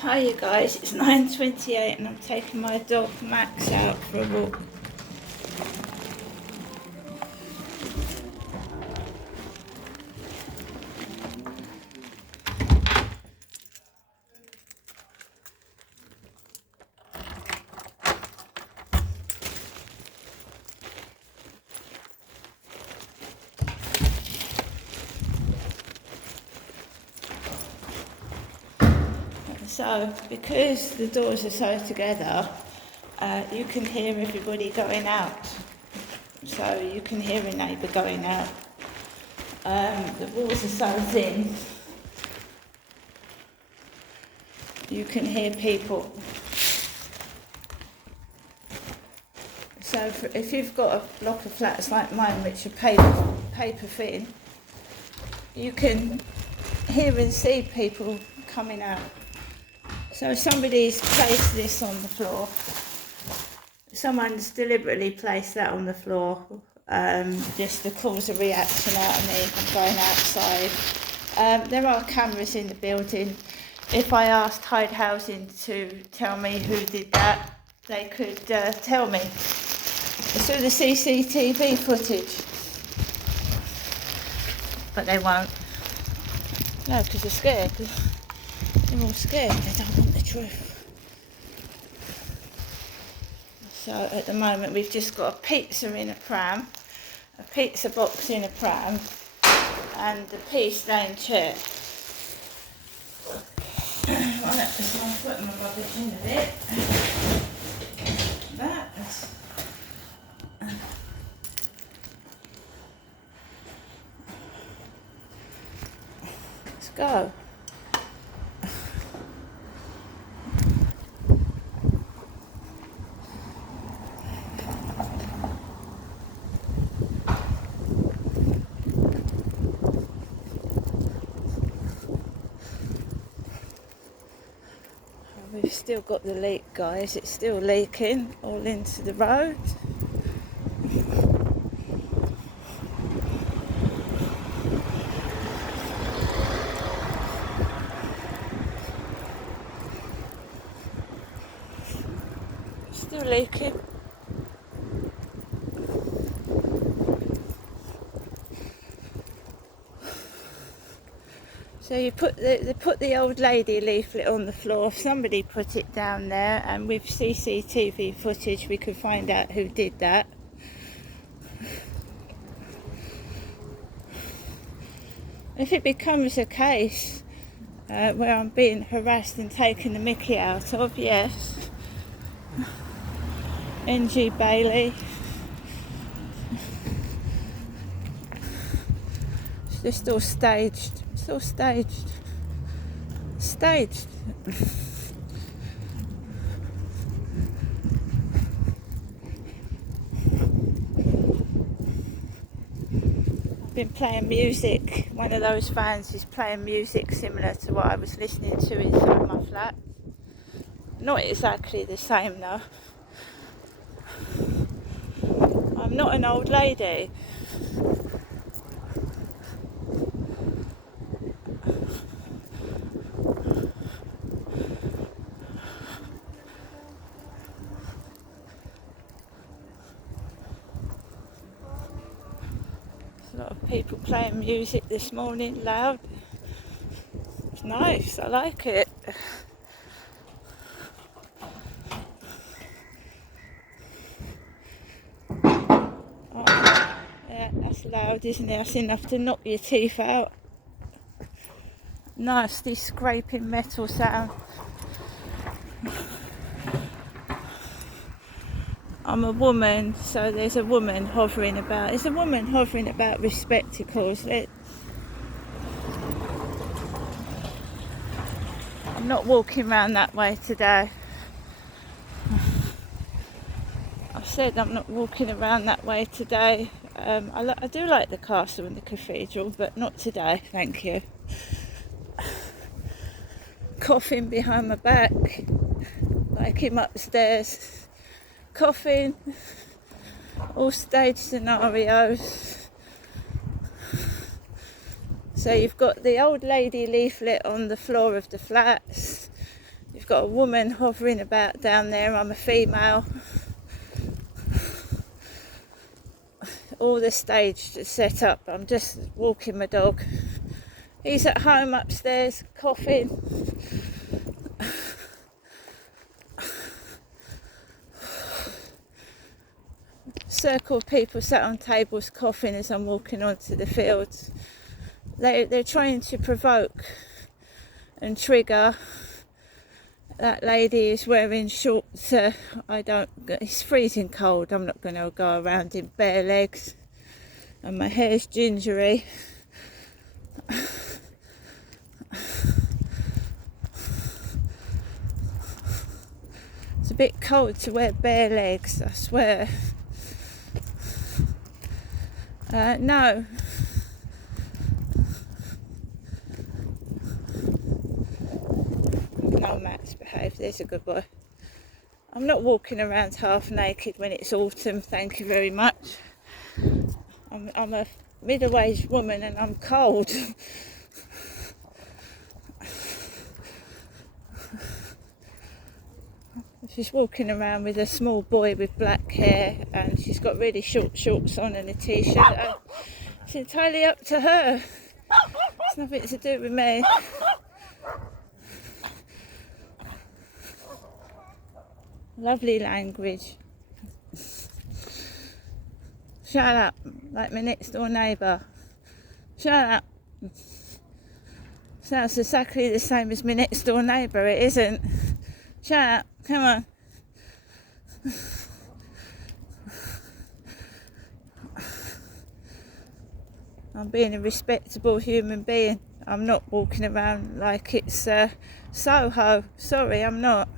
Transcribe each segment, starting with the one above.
Hi you guys, it's 9:28 and I'm taking my dog Max out for a walk. So, because the doors are so together, you can hear everybody going out. So you can hear a neighbour going out. The walls are so thin, you can hear people. So if you've got a block of flats like mine, which are paper thin, you can hear and see people coming out. So somebody's placed this on the floor. Someone's deliberately placed that on the floor, just to cause a reaction out of me. I'm going outside. There are cameras in the building. If I asked Hyde Housing to tell me who did that, they could tell me. It's through the CCTV footage. But they won't. No, because they're scared. They're all scared. They don't want the truth. So at the moment we've just got a pizza in a pram, a pizza box in a pram, and a pea stained chair. Right, so I'm putting my rubbish in a bit. Let's go. We've still got the leak, guys. It's still leaking all into the road. Still leaking. So they put the old lady leaflet on the floor. Somebody put it down there, and with CCTV footage we could find out who did that. If it becomes a case where I'm being harassed and taken the mickey out of, yes, NG Bailey. It's just all staged. It's all staged. Staged. I've been playing music. One of those fans is playing music similar to what I was listening to inside my flat. Not exactly the same though. I'm not an old lady. A lot of people playing music this morning loud. It's nice, I like it. Oh, yeah, that's loud, isn't it? That's enough to knock your teeth out. Nasty scraping metal sound. I'm a woman, so there's a woman hovering about. There's a woman hovering about with spectacles. I'm not walking around that way today. I said I'm not walking around that way today. I do like the castle and the cathedral, but not today, thank you. Coughing behind my back, like him upstairs. Coughing, all stage scenarios. So you've got the old lady leaflet on the floor of the flats. You've got a woman hovering about down there. I'm a female. All the stage set up. I'm just walking my dog. He's at home upstairs, coughing. Circle of people sat on tables coughing as I'm walking onto the fields. They're trying to provoke and trigger. That lady is wearing shorts. It's freezing cold. I'm not going to go around in bare legs. And my hair's gingery. It's a bit cold to wear bare legs, I swear. No. No, Max, behave. There's a good boy. I'm not walking around half naked when it's autumn, thank you very much. I'm a middle-aged woman and I'm cold. She's walking around with a small boy with black hair, and she's got really short shorts on and a t-shirt. It's entirely up to her. It's nothing to do with me. Lovely language. Shut up, like my next door neighbour. Shut up. Sounds exactly the same as my next door neighbour. It isn't. Shut up. Come on. I'm being a respectable human being. I'm not walking around like it's Soho. Sorry, I'm not.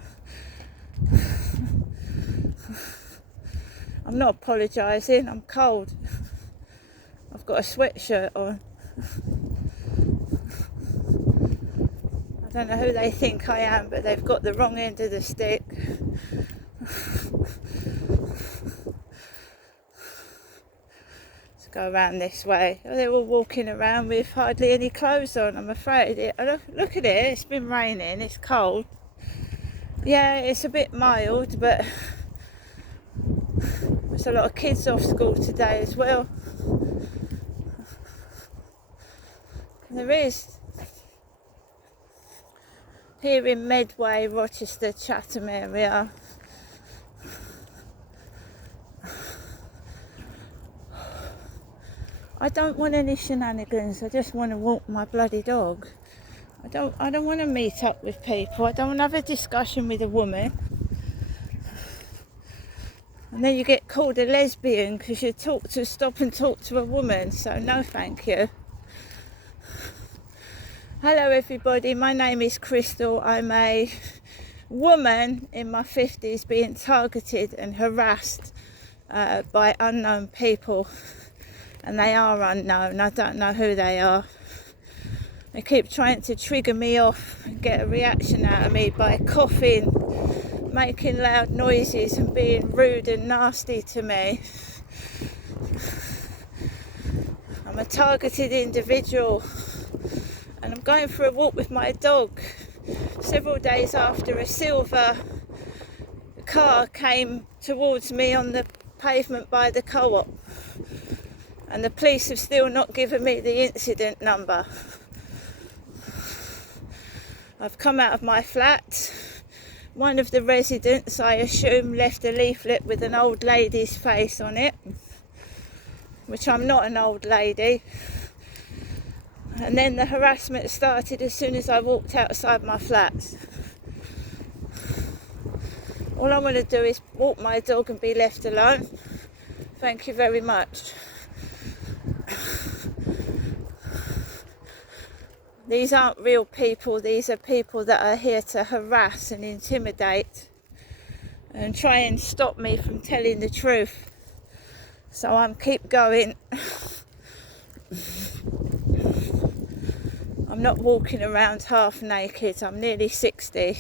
I'm not apologising. I'm cold. I've got a sweatshirt on. I don't know who they think I am, but they've got the wrong end of the stick. Let's go around this way. Oh, they're all walking around with hardly any clothes on, I'm afraid. Look at it, it's been raining, it's cold. Yeah, it's a bit mild, but there's a lot of kids off school today as well. There is. Here in Medway, Rochester, Chatham area. I don't want any shenanigans. I just want to walk my bloody dog. I don't want to meet up with people. I don't want to have a discussion with a woman. And then you get called a lesbian because you stop and talk to a woman. So no, thank you. Hello everybody, my name is Crystal. I'm a woman in my 50s being targeted and harassed by unknown people, and they are unknown. I don't know who they are. They keep trying to trigger me off and get a reaction out of me by coughing, making loud noises and being rude and nasty to me. I'm a targeted individual. And I'm going for a walk with my dog several days after a silver car came towards me on the pavement by the co-op, and the police have still not given me the incident number. I've come out of my flat. One of the residents, I assume, left a leaflet with an old lady's face on it, which I'm not an old lady. And then the harassment started as soon as I walked outside my flat. All I want to do is walk my dog and be left alone. Thank you very much. These aren't real people. These are people that are here to harass and intimidate and try and stop me from telling the truth. So I'm keep going. I'm not walking around half naked. I'm nearly 60. It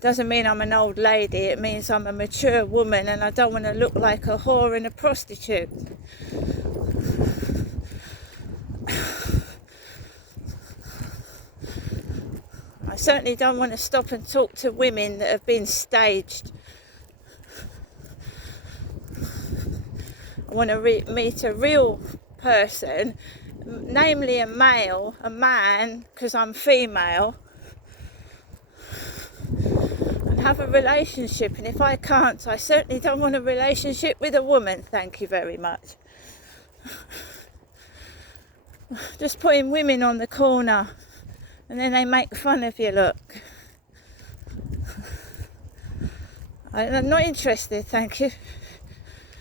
doesn't mean I'm an old lady. It means I'm a mature woman, and I don't want to look like a whore and a prostitute. I certainly don't want to stop and talk to women that have been staged. I want to meet a real person, namely a male, a man, because I'm female, and have a relationship. And if I can't, I certainly don't want a relationship with a woman. Thank you very much. Just putting women on the corner and then they make fun of you, look. I'm not interested, thank you.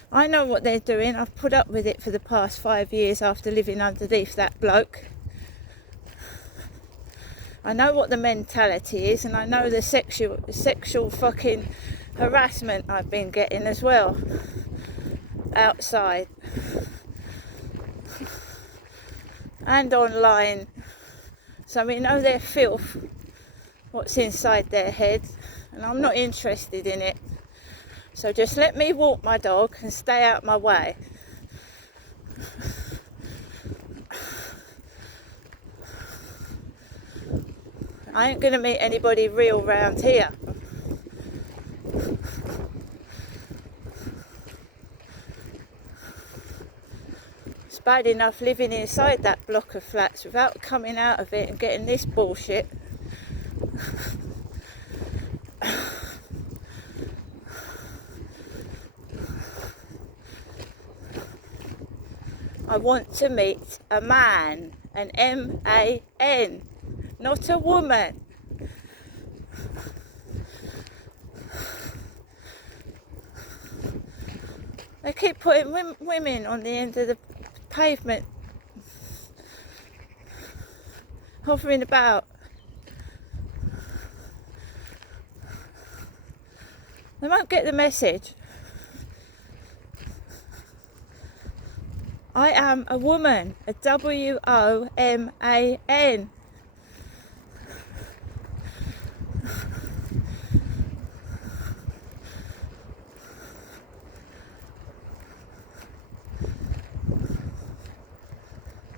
I know what they're doing. I've put up with it for the past 5 years after living underneath that bloke. I know what the mentality is, and I know the sexual fucking harassment I've been getting as well outside and online. So we know their filth, what's inside their head, and I'm not interested in it. So just let me walk my dog and stay out my way. I ain't going to meet anybody real round here. It's bad enough living inside that block of flats without coming out of it and getting this bullshit. I want to meet a man, an M-A-N, not a woman. They keep putting women on the end of the pavement, hovering about. They won't get the message. I am a woman, a W-O-M-A-N.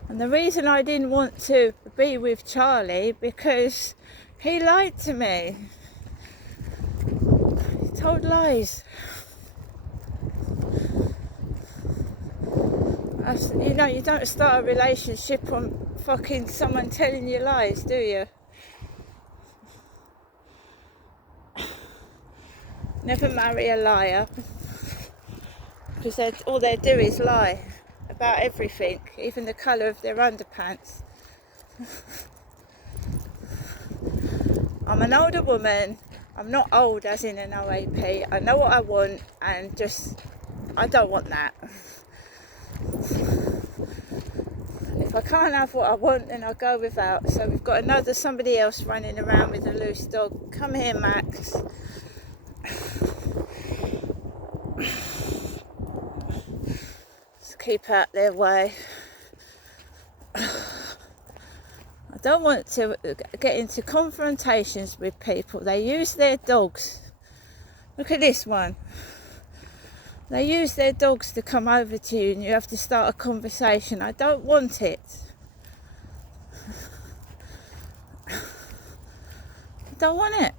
And the reason I didn't want to be with Charlie, because he lied to me. He told lies. You know, you don't start a relationship on fucking someone telling you lies, do you? Never marry a liar, because all they do is lie about everything, even the colour of their underpants. I'm an older woman. I'm not old as in an OAP. I know what I want, and I don't want that. If I can't have what I want, then I'll go without. So we've got somebody else running around with a loose dog. Come here, Max. Just keep out their way. I don't want to get into confrontations with people. They use their dogs. Look at this one. They use their dogs to come over to you and you have to start a conversation. I don't want it. I don't want it.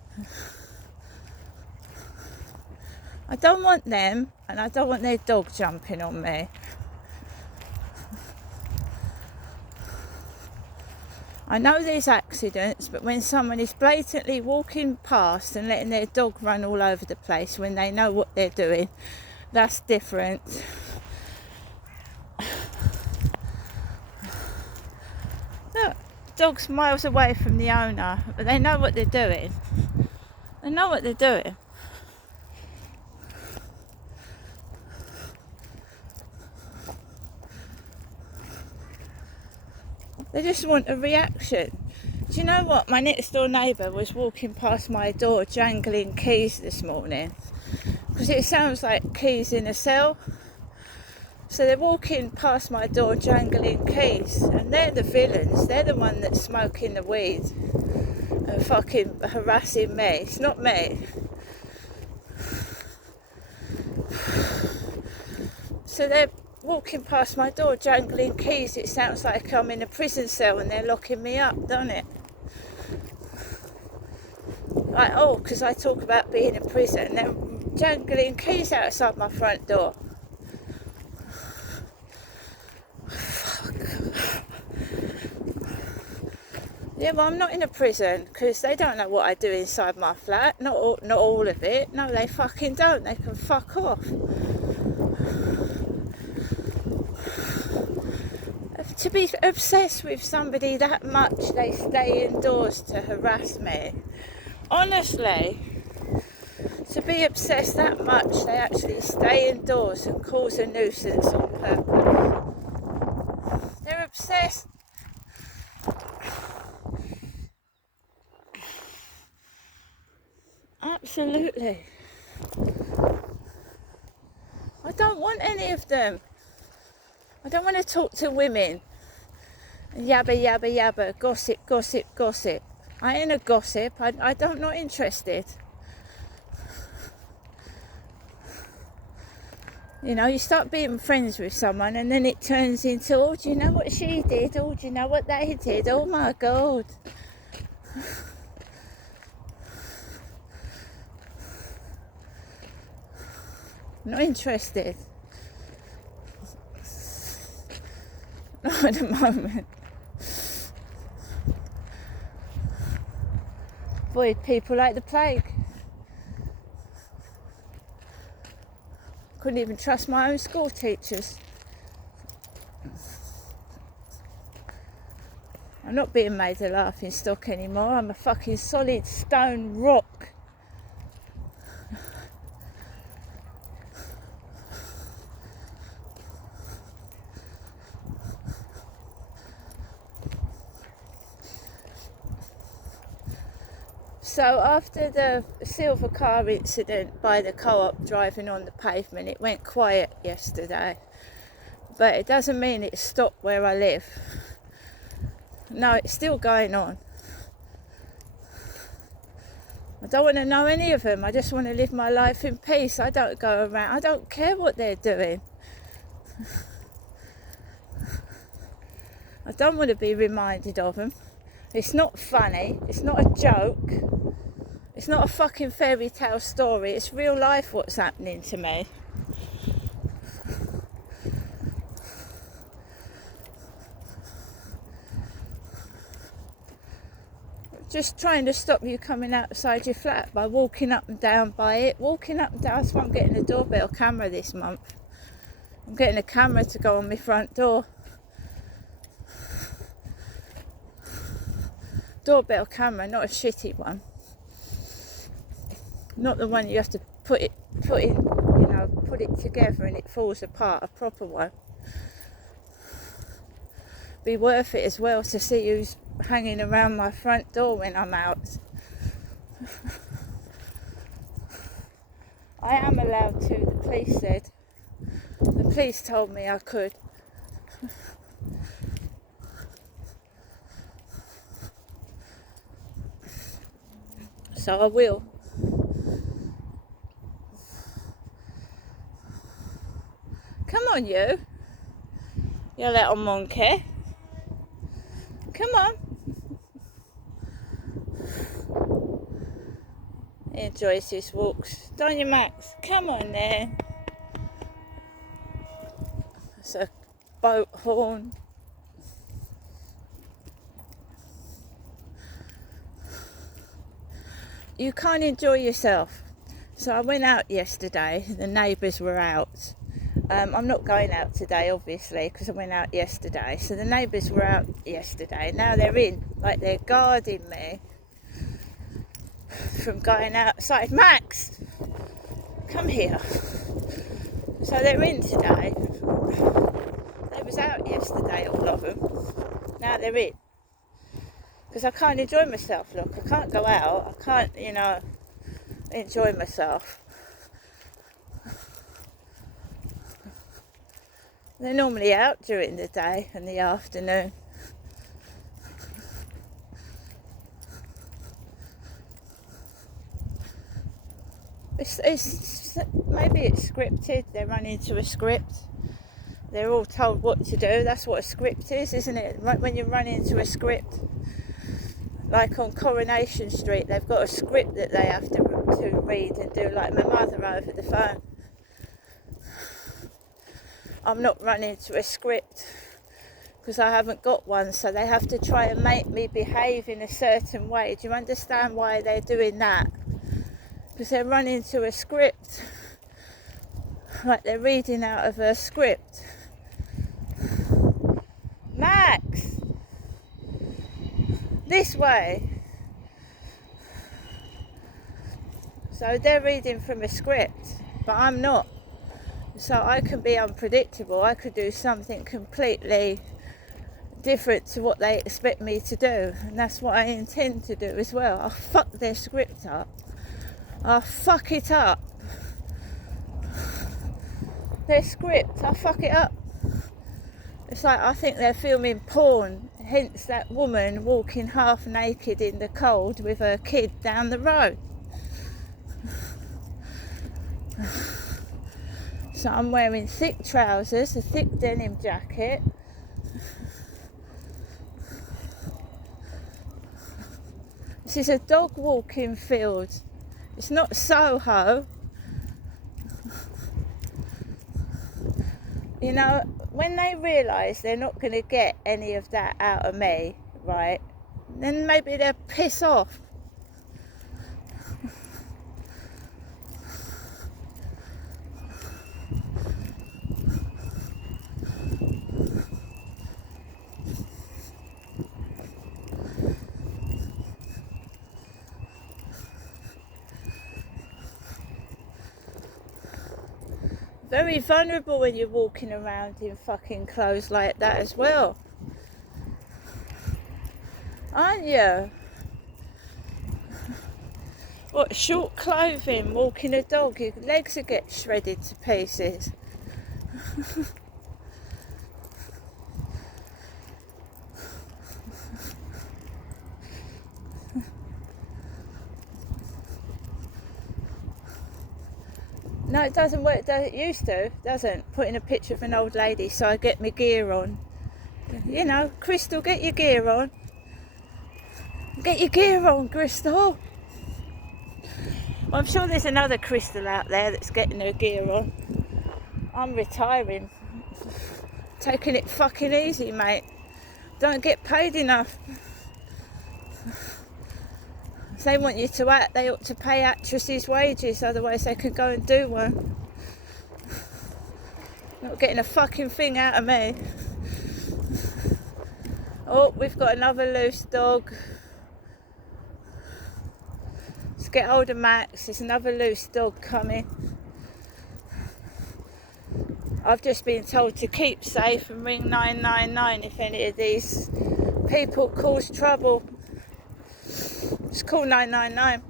I don't want them, and I don't want their dog jumping on me. I know there's accidents, but when someone is blatantly walking past and letting their dog run all over the place when they know what they're doing, that's different. Look, dog's miles away from the owner, but they know what they're doing. They know what they're doing. They just want a reaction. Do you know what? My next door neighbour was walking past my door jangling keys this morning, because it sounds like keys in a cell. So they're walking past my door jangling keys, and they're the villains. They're the one that's smoking the weed and fucking harassing me. It's not me. So they're walking past my door jangling keys. It sounds like I'm in a prison cell and they're locking me up, doesn't it? Like, oh, because I talk about being in prison, they're jangling keys outside my front door. Yeah, well, I'm not in a prison because they don't know what I do inside my flat. Not all of it. No, they fucking don't. They can fuck off. To be obsessed with somebody that much, they stay indoors to harass me. Honestly, to be obsessed that much, they actually stay indoors and cause a nuisance on purpose. They're obsessed. Absolutely. I don't want any of them. I don't want to talk to women. Yabba, yabba, yabba. Gossip, gossip, gossip. I ain't a gossip. I'm not interested. You know, you start being friends with someone and then it turns into, oh, do you know what she did? Oh, do you know what they did? Oh my God. Not interested. Not at the moment. Avoid people like the plague. Couldn't even trust my own school teachers. I'm not being made a laughing stock anymore. I'm a fucking solid stone rock. So after the silver car incident by the co-op driving on the pavement, it went quiet yesterday. But it doesn't mean it stopped where I live. No, it's still going on. I don't want to know any of them. I just want to live my life in peace. I don't go around. I don't care what they're doing. I don't want to be reminded of them. It's not funny. It's not a joke. It's not a fucking fairy tale story. It's real life what's happening to me. Just trying to stop you coming outside your flat by walking up and down by it. Walking up and down. That's why I'm getting a doorbell camera this month. I'm getting a camera to go on my front door. Doorbell camera, not a shitty one. Not the one you have to put it together and it falls apart. A proper one. Be worth it as well to see who's hanging around my front door when I'm out. I am allowed to, the police said. The police told me I could. So I will. Come on, you little monkey. Come on. He enjoys his walks. Don't you, Max? Come on then. It's a boat horn. You can't enjoy yourself. So I went out yesterday. The neighbours were out. I'm not going out today, obviously, because I went out yesterday. So the neighbours were out yesterday. Now they're in, like they're guarding me from going outside. Max, come here. So they're in today. They was out yesterday, all of them. Now they're in. Because I can't enjoy myself, look. I can't go out. I can't, enjoy myself. They're normally out during the day and the afternoon. It's maybe it's scripted. They're running to a script. They're all told what to do. That's what a script is, isn't it? When you run into a script, Like on Coronation Street, they've got a script that they have to read and do, like my mother over the phone. I'm not running to a script because I haven't got one, so they have to try and make me behave in a certain way. Do you understand why they're doing that? Because they're running to a script, like they're reading out of a script. Max, this way. So they're reading from a script, but I'm not. So I can be unpredictable. I could do something completely different to what they expect me to do, and that's what I intend to do as well. I'll fuck their script up. I'll fuck it up. Their script, I'll fuck it up. It's like I think they're filming porn, hence that woman walking half naked in the cold with her kid down the road. So I'm wearing thick trousers, a thick denim jacket. This is a dog walking field. It's not Soho. You know, when they realise they're not going to get any of that out of me, right, then maybe they'll piss off. Very vulnerable when you're walking around in fucking clothes like that as well, aren't you? What, short clothing, walking a dog, your legs will get shredded to pieces. No, it doesn't work. It used to, doesn't. Putting a picture of an old lady so I get my gear on. You know, Crystal, get your gear on. Get your gear on, Crystal. Well, I'm sure there's another Crystal out there that's getting her gear on. I'm retiring. Taking it fucking easy, mate. Don't get paid enough. If they want you to act, they ought to pay actresses wages, otherwise they can go and do one. Not getting a fucking thing out of me. Oh, we've got another loose dog. Let's get hold of Max. There's another loose dog coming. I've just been told to keep safe and ring 999 if any of these people cause trouble. Just call 999.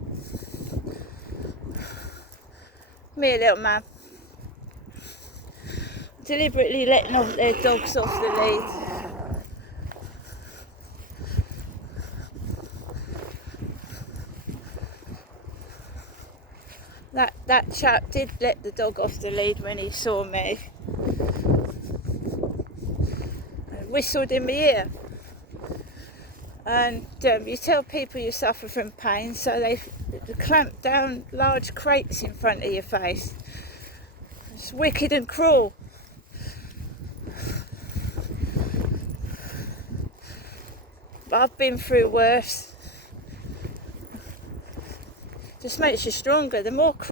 Come here, little man. Deliberately letting their dogs off the lead. That chap did let the dog off the lead when he saw me. And whistled in my ear. And you tell people you suffer from pain, so they clamp down large crates in front of your face. It's wicked and cruel. But I've been through worse. Just makes you stronger. The more